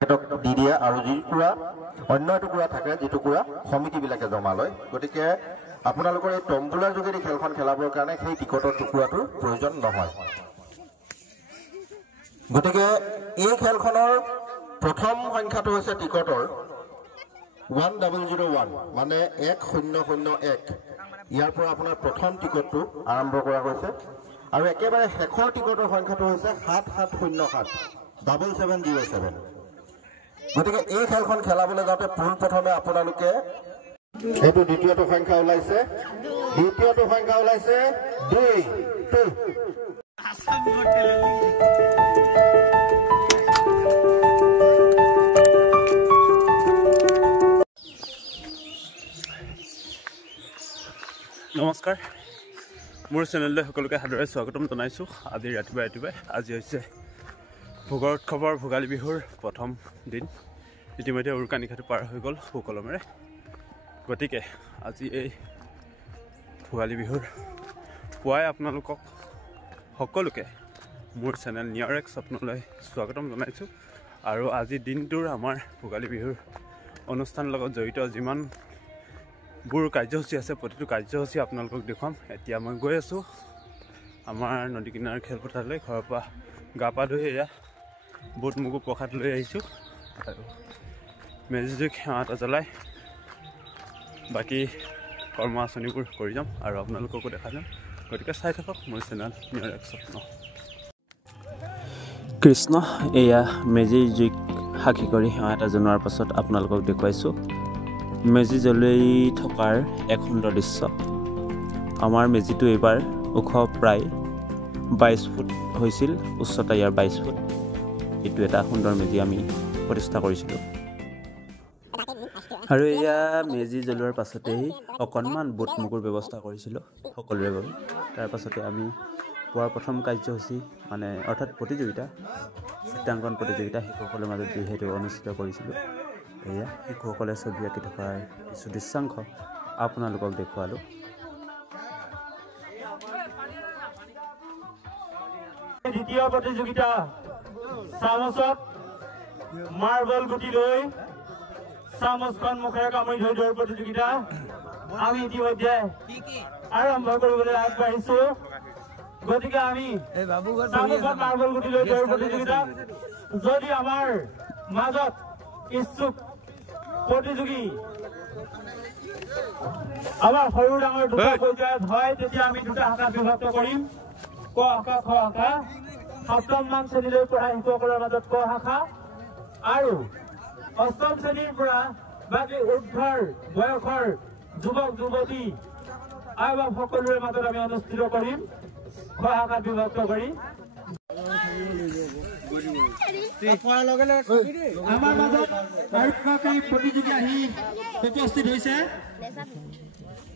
দি দিয়ে আৰু যি টুকুৰা অন্য টুকুৰা থাকে যি টুকুৰা সমিতিবিলাকে জমা লয় গতিকে আপোনালোকৰ এই টম্বুলাৰ যোগেদি খেলখন খেলাবৰ কাৰণে সেই টিকটৰ টুকুৰাটোৰ প্ৰয়োজন নহয় গতিকে এই খেলখনৰ প্ৰথম সংখ্যাটো হৈছে টিকটৰ 1001 মানে 1001 ইয়াৰ পৰা আপোনাৰ প্ৰথম টিকটটো আৰম্ভ কৰা হৈছে আৰু একেবাৰে শেষৰ টিকটৰ সংখ্যাটো হৈছে 7707 7707 গতিকে এই খেলখন খেলাবলৈ যাওঁতে পোন প্ৰথমে আপোনালোকে এইটো দ্বিতীয়টো সংখ্যা ওলাইছে 2 নমস্কাৰ মোৰ চেনেললৈ সকলোকে সাদৰে স্বাগতম জনাইছোঁ আজি ৰাতিপুৱাই আজি হৈছে ভোগৰ উৎসৱৰ ভোগালী বিহুৰ প্ৰথম দিন ইতিমধ্যে উৰুকা নিশাটো পাৰ হৈ গ'ল সুকলমেৰে গতিকে আজি এই ভোগালী বিহুৰ পুৱাই আপোনালোকক সকলোকে মোৰ চেনেল নিয়াৰ এক স্বপ্নলৈ স্বাগতম জনাইছোঁ আৰু আজি দিনটোৰ আমাৰ ভোগালী বিহুৰ অনুষ্ঠানৰ লগত জড়িত যিমানবোৰ কাৰ্যসূচী আছে প্ৰতিটো কাৰ্যসূচী আপোনালোকক দেখুৱাম এতিয়া মই গৈ আছোঁ আমাৰ নদী কিনাৰ খেলপথাৰলৈ ঘৰৰ পৰা গা পা ধুই এয়া বুট মগু প্ৰসাদ লৈ আহিছোঁ আৰু মেজি জুই সেৱা এটা জ্বলাই বাকী কৰ্ম আঁচনিবোৰ কৰি যাম আৰু আপোনালোককো দেখা যাম গতিকে চাই থাকক মোৰ চেনেল নিয়াৰ এক স্বপ্ন কৃষ্ণ এয়া মেজিৰ জুইক সাক্ষী কৰি সেৱা এটা জনোৱাৰ পাছত আপোনালোকক দেখুৱাইছোঁ মেজি জ্বলি থকাৰ এক সুন্দৰ দৃশ্য আমাৰ মেজিটো এইবাৰ ওখ প্ৰায় 22 ফুট হৈছিল উচ্চতা ইয়াৰ 22 ফুট এইটো এটা সুন্দৰ মেজি আমি প্ৰতিষ্ঠা কৰিছিলোঁ আৰু এয়া মেজি জ্বলোৱাৰ পাছতেই অকণমান বুট মগুৰ ব্যৱস্থা কৰিছিলোঁ সকলোৰে বাবে তাৰ পাছতে আমি পুৱাৰ প্ৰথম কাৰ্যসূচী মানে অৰ্থাৎ প্ৰতিযোগিতা চিত্ৰাংকন প্ৰতিযোগিতা শিশুসকলৰ মাজত যিহেতু অনুষ্ঠিত কৰিছিলোঁ এয়া শিশুসকলে ছবি আঁকি থকাৰ কিছু দৃশ্যাংশ আপোনালোকক দেখুৱালোঁ দ্বিতীয় প্ৰতিযোগিতা চামুচত মাৰ্বল গুটি লৈ চামুচখন মুখেৰে কামুৰি ধৰি দৌৰ প্ৰতিযোগিতা আমি ইতিমধ্যে আৰম্ভ কৰিবলৈ আগবাঢ়িছোঁ গতিকে আমি চামুচত মাৰ্বল গুটি লৈ দৌৰ প্ৰতিযোগিতা যদি আমাৰ মাজত ইচ্ছুক প্ৰতিযোগী আমাৰ সৰু ডাঙৰ দুটা পৰ্যায়ত হয় তেতিয়া আমি দুটা শাখাত বিভক্ত কৰিম ক শাখা খ শাখা সপ্তম মান শ্ৰেণীলৈ পঢ়া শিশুসকলৰ মাজত ক শাখা আৰু অষ্টম শ্ৰেণীৰ পৰা বাকী ঊৰ্ধ্বৰ বয়সৰ যুৱক যুৱতী আৰু সকলোৰে মাজত আমি অনুষ্ঠিত কৰিম খ শাখাত বিভক্ত কৰি আমাৰ মাজত প্ৰতিযোগী আহি উপস্থিত হৈছে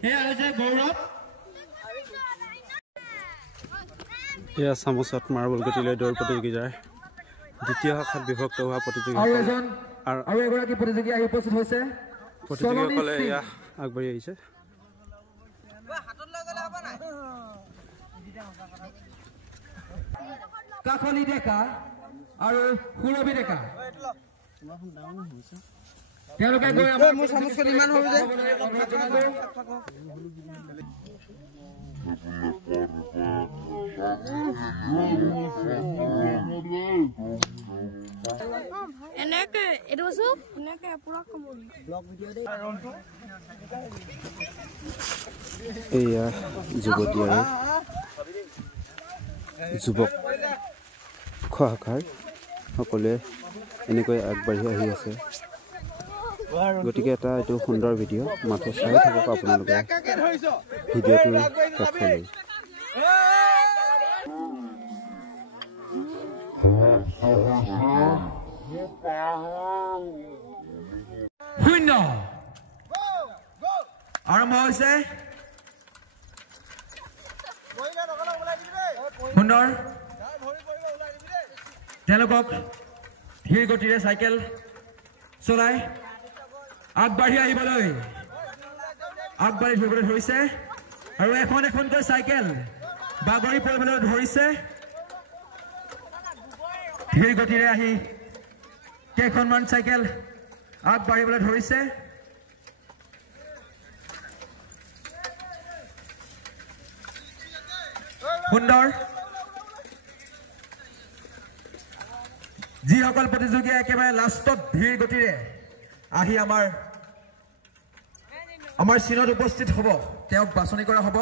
সেয়া হৈছে গৌৰৱ এয়া চামুচত মাৰ্বল গুটি লৈ দৌৰ প্ৰতিযোগিতাৰ দ্বিতীয় শাখাত বিভক্ত হোৱা প্ৰতিযোগিতা আৰু এগৰাকী প্ৰতিযোগী আহি উপস্থিত হৈছে প্ৰতিযোগীসকলে এয়া আগবাঢ়ি আহিছে কাকলি ডেকা আৰু সুৰবি ডেকা তেওঁলোকে গৈ মোৰ চামুচখন ইমান হ'ব যে এনেকে এটো বস্তু এনেকে পুৰা কমন ব্লগ ভিডিও দে এয়া যুৱতী আৰু যুৱক খ শাখাৰ সকলোৱে এনেকৈ আগবাঢ়ি আহি আছে গতিকে এটা এইটো সুন্দৰ ভিডিঅ' মাথো চাই থাকক আপোনালোকে ভিডিঅ'টোৰ শেষলৈ শূন্য আৰম্ভ হৈছে সুন্দৰ তেওঁলোকক ধীৰ গতিৰে চাইকেল চলাই আগবাঢ়ি আহিবলৈ ধৰিছে আৰু এখন এখনকৈ চাইকেল বাগৰি পৰিবলৈ ধৰিছে ধীৰ গতিৰে আহি কেইখনমান চাইকেল আগবাঢ়িবলৈ ধৰিছে সুন্দৰ যিসকল প্ৰতিযোগীয়ে একেবাৰে লাষ্টত ধীৰ গতিৰে আহি আমাৰ চিনত উপস্থিত হ'ব তেওঁক বাছনি কৰা হ'ব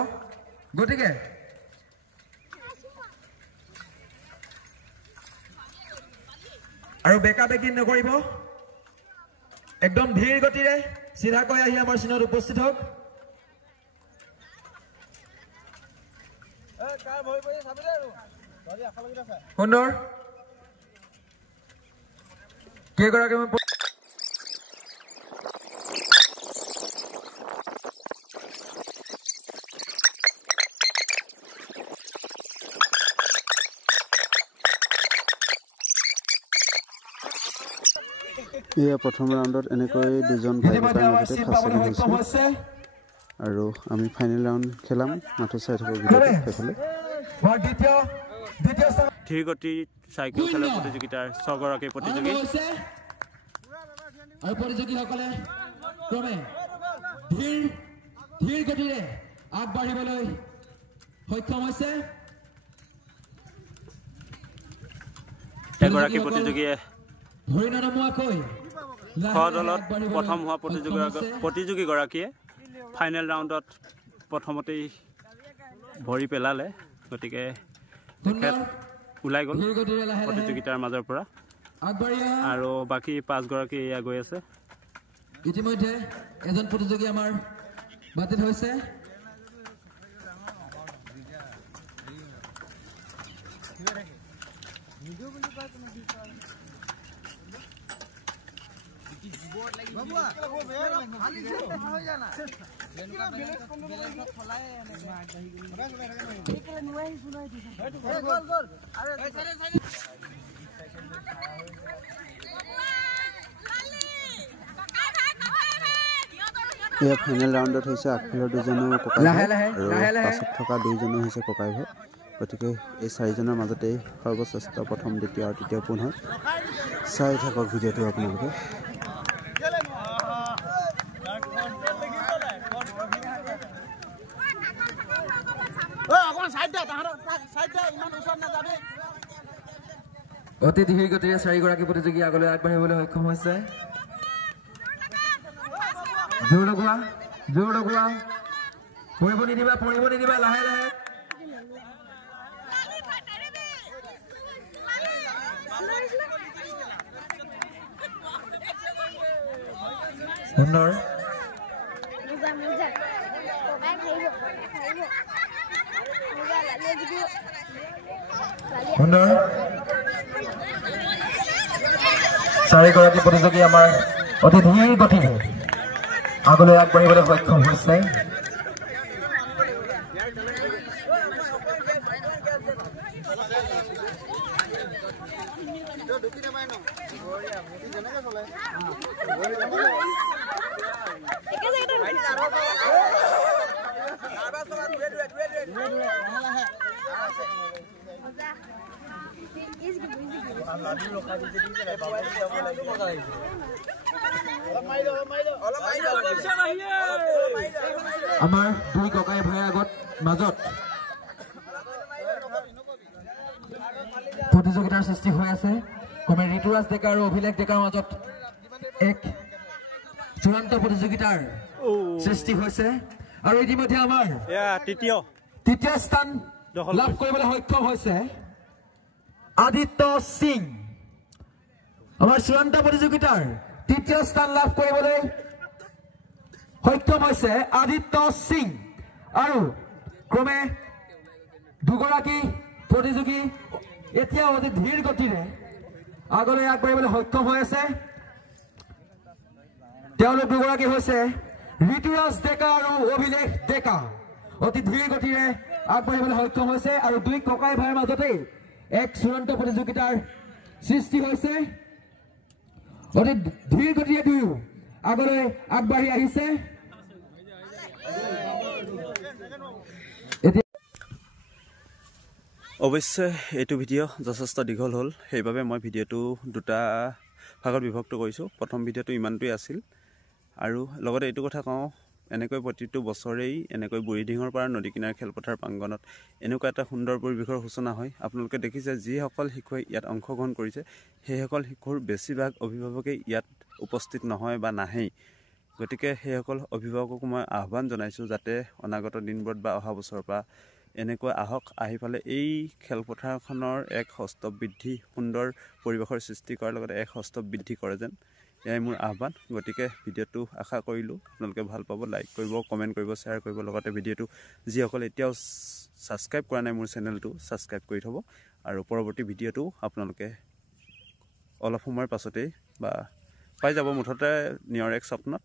গতিকে আৰু বেকা বেকি নকৰিব একদম ধীৰ গতিৰে চিধাকৈ আহি আমাৰ চিনত উপস্থিত হওক সুন্দৰ কেইগৰাকী এয়া প্ৰথম ৰাউণ্ডত এনেকৈ দুজন ভাই দুটাৰ মাজতে ফাৰ্ষ্ট ছেকেণ্ড হৈছে আৰু আমি ফাইনেল ৰাউণ্ড খেলাম মাথো চাই থাকোঁ সেইফালে ধীৰ গতিৰ চাইকেল খেলৰ প্ৰতিযোগিতাৰ 6 গৰাকী প্ৰতিযোগী আৰু প্ৰতিযোগীসকলে ক্ৰমে ধীৰ গতিৰে আগবাঢ়িবলৈ সক্ষম হৈছে এগৰাকী প্ৰতিযোগীয়ে দলত প্ৰথম হোৱা প্ৰতিযোগীগৰাকীয়ে ফাইনেল ৰাউণ্ডত প্ৰথমতেই ভৰি পেলালে গতিকে তেখেত ওলাই গ'ল প্ৰতিযোগিতাৰ মাজৰ পৰা আৰু বাকী 5 গৰাকী এয়া গৈ আছে ইতিমধ্যে এজন প্ৰতিযোগী আমাৰ বাতিল হৈছে এয়া ফাইনেল ৰাউণ্ডত হৈছে আগফালৰ দুজনো ককাই ভাই আৰু পাছত থকা দুইজনো হৈছে ককাই ভাই গতিকে এই 4জনৰ মাজতেই সৰ্বশ্ৰেষ্ঠ প্ৰথম দ্বিতীয় আৰু তৃতীয় পোন হয় চাই থাকক ভিডিঅ'টো আপোনালোকে অতি ধীৰ গতিৰে 4 গৰাকী প্ৰতিযোগী আগলৈ আগবাঢ়িবলৈ সক্ষম হৈছে জোৰ লগোৱা পৰিব নিদিবা লাহে লাহে সুন্দৰ সুন্দৰ 4 গৰাকী প্ৰতিযোগী আমাৰ অতি ধীৰ গতিৰে আগলৈ আগবাঢ়িবলৈ সক্ষম হৈছে আমাৰ দুই ককাই ভাইৰ মাজত প্ৰতিযোগিতাৰ সৃষ্টি হৈ আছে ক্ৰমে ঋতুৰাজ ডেকা আৰু অভিলেখ ডেকাৰ মাজত এক চূড়ান্ত প্ৰতিযোগিতাৰ সৃষ্টি হৈছে আৰু ইতিমধ্যে আমাৰ তৃতীয় স্থান লাভ কৰিবলৈ সক্ষম হৈছে আদিত্য সিং আমাৰ চূড়ান্ত প্ৰতিযোগিতাৰ তৃতীয় স্থান লাভ কৰিবলৈ সক্ষম হৈছে আদিত্য সিং আৰু ক্ৰমে দুগৰাকী প্ৰতিযোগী এতিয়া অতি ধীৰ গতিৰে আগলৈ আগবাঢ়িবলৈ সক্ষম হৈ আছে তেওঁলোক দুগৰাকী হৈছে ঋতুৰাজ ডেকা আৰু অভিলেখ ডেকা অতি ধীৰ গতিৰে আগবাঢ়িবলৈ সক্ষম হৈছে আৰু দুই ককাই ভাইৰ মাজতে এক চূড়ান্ত প্ৰতিযোগিতাৰ সৃষ্টি হৈছে অতি ধীৰ গতিৰে দুয়ো আগলৈ আগবাঢ়ি আহিছে অৱশ্যে এইটো ভিডিঅ' যথেষ্ট দীঘল হ'ল সেইবাবে মই ভিডিঅ'টো দুটা ভাগত বিভক্ত কৰিছোঁ। প্ৰথম ভিডিঅ'টো ইমানটোৱেই আছিল। আৰু লগতে এইটো কথা কওঁ, এনেকৈ প্ৰতিটো বছৰেই এনেকৈ বুঢ়ীডিঙৰ পৰা নদী কিনাৰ খেলপথাৰ প্ৰাংগণত এনেকুৱা এটা সুন্দৰ পৰিৱেশৰ সূচনা হয়। আপোনালোকে দেখিছে যিসকল শিশুৱে ইয়াত অংশগ্ৰহণ কৰিছে সেইসকল শিশুৰ বেছিভাগ অভিভাৱকেই ইয়াত উপস্থিত নহয় বা নাহেই। গতিকে সেইসকল অভিভাৱকক মই আহ্বান জনাইছোঁ যাতে অনাগত দিনবোৰত বা অহা বছৰৰ পৰা এনেকৈ আহক, আহি পেলাই এই খেলপথাৰখনৰ এক সৌষ্ঠৱ বৃদ্ধি, সুন্দৰ পৰিৱেশৰ সৃষ্টি কৰাৰ লগতে এক সৌষ্ঠৱ বৃদ্ধি কৰে যেন, এয়াই মোৰ আহ্বান। গতিকে ভিডিঅ'টো আশা কৰিলোঁ আপোনালোকে ভাল পাব। লাইক কৰিব, কমেণ্ট কৰিব, শ্বেয়াৰ কৰিব। লগতে ভিডিঅ'টো যিসকলে এতিয়াও ছাবস্ক্ৰাইব কৰা নাই মোৰ চেনেলটো ছাবস্ক্ৰাইব কৰি থ'ব। আৰু পৰৱৰ্তী ভিডিঅ'টো আপোনালোকে অলপ সময়ৰ পাছতেই বা পাই যাব। মুঠতে নিয়ৰ এক স্বপ্নত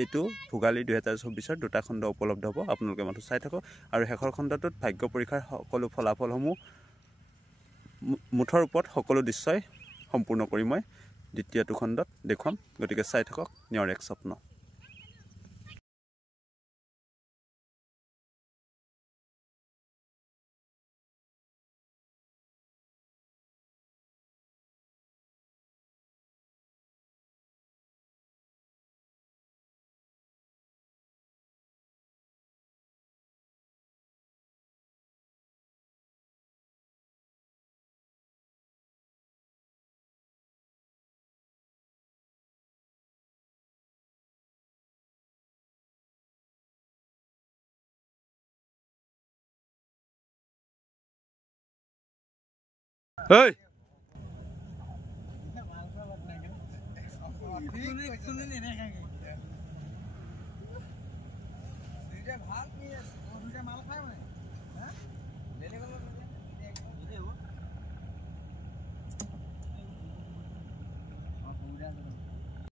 এইটো ভোগালী 2024 দুটা খণ্ড উপলব্ধ হ'ব। আপোনালোকে মাথো চাই থাকক। আৰু শেষৰ খণ্ডটোত ভাগ্য পৰীক্ষাৰ সকলো ফলাফলসমূহ মুঠৰ ওপৰত সকলো দৃশ্যই সম্পূৰ্ণ কৰি মই দ্বিতীয়টো খণ্ডত দেখুৱাম। গতিকে চাই থাকক নিয়ৰ এক স্বপ্ন। Hey! ভাল